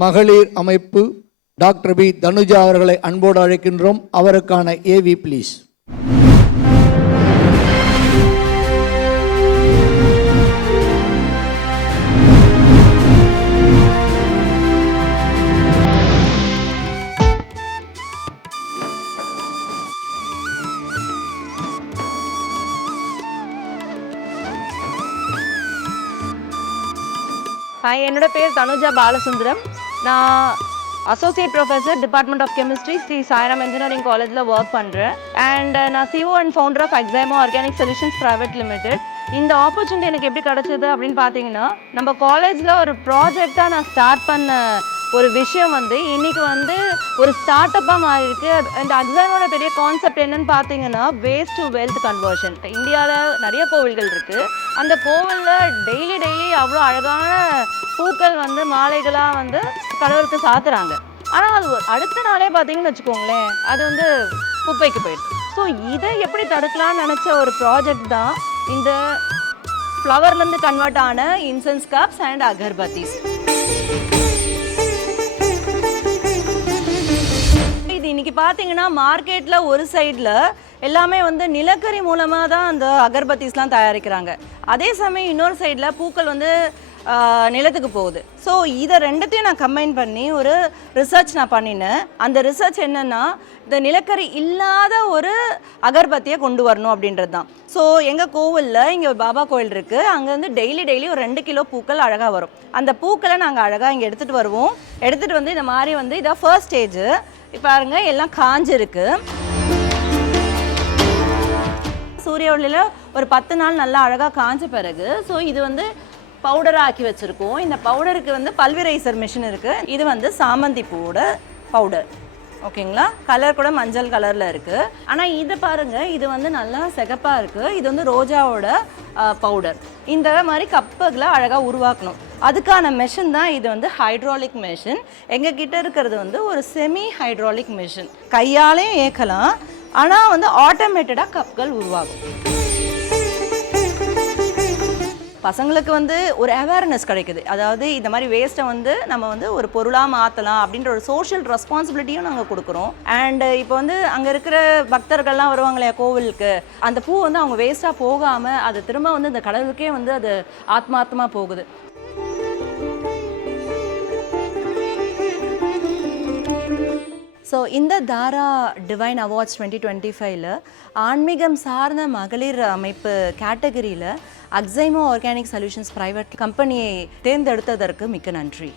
மகளிர் அமைப்பு doctor B Tanuja அவர்களை அன்போடு அழைக்கின்றோம். அவருக்கான ஏவி ப்ளீஸ். ஹாய், என்னோட பேர் தனுஜா பாலசுந்தரம். நான் associate professor department of chemistry Sri Sairam engineering காலேஜில் ஒர்க் பண்ணுறேன். அண்ட் நான் சிஓ அண்ட் ஃபவுண்டர் ஆஃப் எக்ஸைமோ ஆர்கானிக் சொல்யூஷன்ஸ் ப்ரைவேட் லிமிடெட். இந்த ஆப்பர்ச்சுனிட்டி எனக்கு எப்படி கிடச்சிது அப்படின்னு பார்த்தீங்கன்னா, நம்ம காலேஜில் ஒரு ப்ராஜெக்டாக நான் ஸ்டார்ட் பண்ண ஒரு விஷயம் இன்றைக்கி ஒரு ஸ்டார்ட் அப்பாக மாறிருக்கு. இந்த எக்ஸைமோட பெரிய கான்செப்ட் என்னன்னு பார்த்தீங்கன்னா, வேஸ்ட் டு வெல்த் கன்வர்ஷன். இந்தியாவில் நிறைய கோவில்கள் இருக்குது. அந்த கோவிலில் டெய்லி அவ்வளோ அழகான பூக்கள் மாலைகளாக கடவுளுக்கு சாத்துறாங்க. ஆனால் அது அடுத்த நாளே பார்த்தீங்கன்னு வச்சுக்கோங்களேன், அது குப்பைக்கு போயிடுது. ஸோ இதை எப்படி தடுக்கலாம்னு நினச்ச ஒரு ப்ராஜெக்ட் தான் இந்த ஃப்ளவர்லேருந்து கன்வெர்ட் ஆன இன்சென்ஸ் கப்ஸ் அண்ட் அகர்பத்திஸ். இது இன்னைக்கு பார்த்தீங்கன்னா மார்க்கெட்டில் ஒரு சைடில் எல்லாமே நிலக்கரி மூலமாக தான் அந்த அகர்பத்திஸ்லாம் தயாரிக்கிறாங்க. அதே சமயம் இன்னொரு சைடில் பூக்கள் நிலத்துக்கு போகுது. ஸோ இதை ரெண்டுத்தையும் நான் கம்பைன் பண்ணி ஒரு ரிசர்ச் நான் பண்ணினேன். அந்த ரிசர்ச் என்னென்னா, இந்த நிலக்கரி இல்லாத ஒரு அகர்பத்தியை கொண்டு வரணும் அப்படின்றது தான். ஸோ எங்கள் கோவிலில் இங்கே ஒரு பாபா கோவில் இருக்குது. அங்கே டெய்லி ஒரு 2 கிலோ பூக்கள் அழகாக வரும். அந்த பூக்களை நாங்கள் அழகாக இங்கே எடுத்துகிட்டு வருவோம். எடுத்துகிட்டு இந்த மாதிரி இதான் ஃபர்ஸ்ட் ஸ்டேஜ். இப்போ பாருங்க, எல்லாம் காஞ்சிருக்கு. சூரிய ஒளியில் ஒரு 10 நாள் நல்லா அழகாக காஞ்ச பிறகு ஸோ இது பவுடராக ஆக்கி வச்சுருக்கோம். இந்த பவுடருக்கு பல்வரைசர் மிஷின் இருக்குது. இது சாமந்தி பூவோட பவுடர். ஓகேங்களா? கலர் கூட மஞ்சள் கலரில் இருக்குது. ஆனால் இதை பாருங்கள், இது நல்லா சிகப்பாக இருக்குது. இது ரோஜாவோட பவுடர். இந்த மாதிரி கப்புகளை அழகாக உருவாக்கணும். அதுக்கான மெஷின் தான் இது ஹைட்ராலிக் மெஷின். எங்கள் கிட்ட இருக்கிறது ஒரு செமி ஹைட்ராலிக் மெஷின். கையாலே ஏக்கலாம், ஆனால் ஆட்டோமேட்டடாக கப்கள் உருவாகும். பசங்களுக்கு ஒரு அவேர்னஸ் கிடைக்குது. அதாவது இந்த மாதிரி வேஸ்ட்டை நம்ம ஒரு பொருளாக மாற்றலாம் அப்படின்ற ஒரு சோஷியல் ரெஸ்பான்சிபிலிட்டியும் நாங்கள் கொடுக்குறோம். அண்டு இப்போ அங்கே இருக்கிற பக்தர்கள்லாம் வருவாங்களே கோவிலுக்கு, அந்த பூ அவங்க வேஸ்ட்டாக போகாமல் அது திரும்ப இந்த கடவுளுக்கே அது ஆத்மார்த்தமாக போகுது. ஸோ இந்த தாரா டிவைன் அவார்ட்ஸ் 2025 ஆன்மீகம் சார்ந்த மகளிர் அமைப்பு கேட்டகரியில் எக்ஸைமோ ஆர்கானிக் சொல்யூஷன்ஸ் பிரைவேட் கம்பெனியை தேர்ந்தெடுத்ததற்கு மிக்க நன்றி.